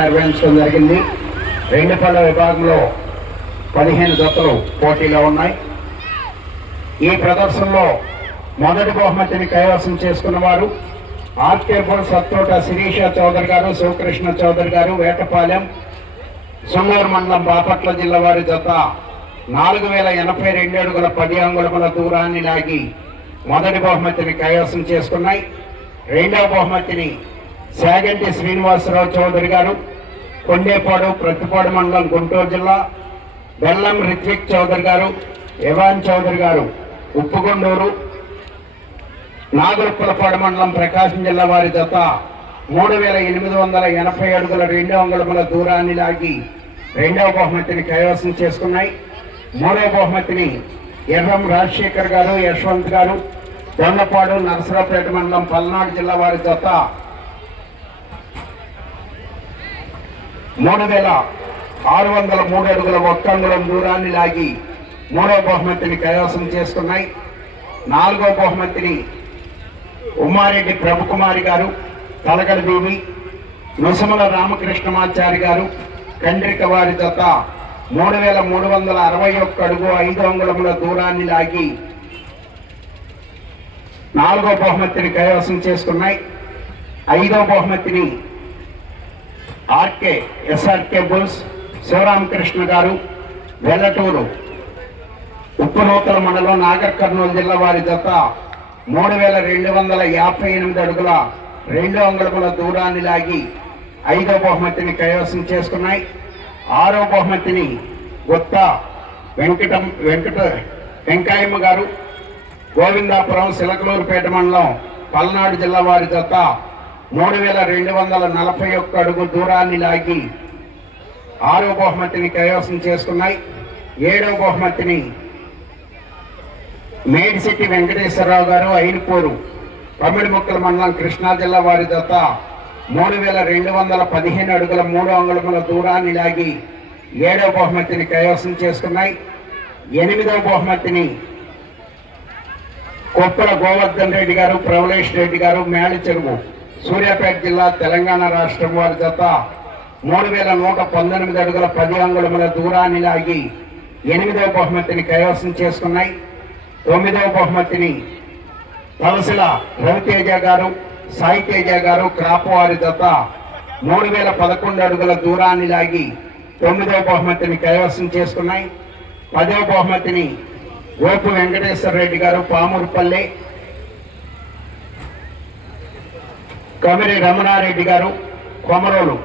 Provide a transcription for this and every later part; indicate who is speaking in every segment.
Speaker 1: నిర్వహించడం జరిగింది. రెండు పళ్ళ విభాగంలో పదిహేను జతలు పోటీలో ఉన్నాయి. ఈ ప్రదర్శనలో మొదటి బహుమతిని కైవసం చేసుకున్నవారు ఆర్కేపూర్ సత్తోట శిరీష చౌదరి గారు శివకృష్ణ చౌదరి గారు వేటపాలెం సొంగూరు మండలం బాపట్ల జిల్లా వారి జత నాలుగు వేల ఎనభై రెండు అడుగుల పది అంగుళముల దూరాన్ని లాగి మొదటి బహుమతిని కైవసం చేసుకున్నాయి. రెండవ బహుమతిని శాగంటి శ్రీనివాసరావు చౌదరి గారు కొండేపాడు ప్రతిపాడు మండలం గుంటూరు జిల్లా బెల్లం రిత్విక్ చౌదరి గారు యవాన్ చౌదరి గారు ఉప్పుగొండూరు నాగరపులపాడు మండలం ప్రకాశం జిల్లా వారి జత మూడు వేల ఎనిమిది వందల ఎనభై అడుగుల రెండు అంగుళముల దూరాన్ని లాగి రెండవ బహుమతిని కైవసం చేసుకున్నాయి. మూడవ బహుమతిని ఎర్రం రాజశేఖర్ గారు యశ్వంత్ గారు దొండపాడు నరసరావుపేట మండలం పల్నాడు జిల్లా వారి జత మూడు వేల ఆరు వందల మూడు అడుగుల ఒక్క అంగుళం దూరాన్ని లాగి మూడవ బహుమతిని కైవసం చేసుకున్నాయి నాలుగో బహుమతిని ఉమారెడ్డి ప్రభుకుమారి గారు తలగల దేవి నొసమల రామకృష్ణమాచారి గారు కండ్రిక వారి జత మూడు వేల మూడు వందల అరవై ఒక్క అడుగు ఐదు అంగుళముల దూరాన్ని లాగి నాలుగో బహుమతిని కైవసం చేసుకున్నాయి ఐదో బహుమతిని ఆర్కే ఎస్ఆర్కే బుల్స్ శివరామకృష్ణ గారు వెల్లటూరు ఉప్పునూతల మండలం నాగర్ కర్నూలు జిల్లా వారి జత మూడు వేల రెండు వందల యాభై ఎనిమిది అడుగుల రెండు అంగుళముల దూరాన్ని లాగి ఐదో బహుమతిని కైవసం చేసుకున్నాయి. ఆరో బహుమతిని గుత్త వెంకటం వెంకట వెంకాయమ్మ గారు గోవిందాపురం సిలకలూరుపేట మండలం పల్నాడు జిల్లా వారి జత మూడు వేల రెండు వందల నలభై ఒక్క అడుగు దూరాన్ని లాగి ఆరో బహుమతిని కైవసం చేసుకున్నాయి. ఏడో బహుమతిని మేడిశెట్టి వెంకటేశ్వరరావు గారు ఐనుపూరు పమిడి ముక్కల మండలం కృష్ణా జిల్లా వారి దత్త. మూడు వేల రెండు వందల పదిహేను అడుగుల మూడు అంగుళముల దూరాన్ని లాగి ఏడవ బహుమతిని కైవసం చేసుకున్నాయి. ఎనిమిదవ బహుమతిని కొప్పల గోవర్ధన్ రెడ్డి గారు ప్రవలేష్ రెడ్డి గారు మేళ చెరువు. సూర్యాపేట జిల్లా తెలంగాణ రాష్ట్రం వారి చేత మూడు వేల నూట పంతొమ్మిది అడుగుల పది అంగుళముల దూరాన్ని లాగి ఎనిమిదవ బహుమతిని కైవసం చేసుకున్నాయి. తొమ్మిదవ బహుమతిని తలసిల రవితేజ గారు సాయితేజ గారు క్రాప్ వారి జత మూడు వేల పదకొండు అడుగుల దూరాన్ని లాగి తొమ్మిదవ బహుమతిని కైవసం చేసుకున్నాయి. పదవ బహుమతిని ఓపు వెంకటేశ్వర రెడ్డి గారు పామూరుపల్లె కమిరి రమణారెడ్డి గారు కొమరోలు.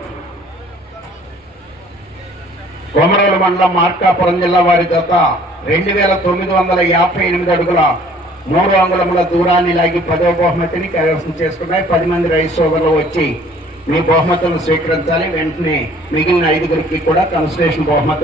Speaker 1: కొమరోలు మండలం మార్కాపురం జిల్లా వారి జత రెండు వేల తొమ్మిది వందల యాభై ఎనిమిది అడుగుల మూడు అంగుళముల దూరాన్ని లాగి పదవ బహుమతిని కైవసం చేసుకున్నాయి. పది మంది రైతు సోదరులు వచ్చి మీ బహుమతులను స్వీకరించాలి. వెంటనే మిగిలిన ఐదుగురికి కూడా కన్సలేషన్ బహుమతులు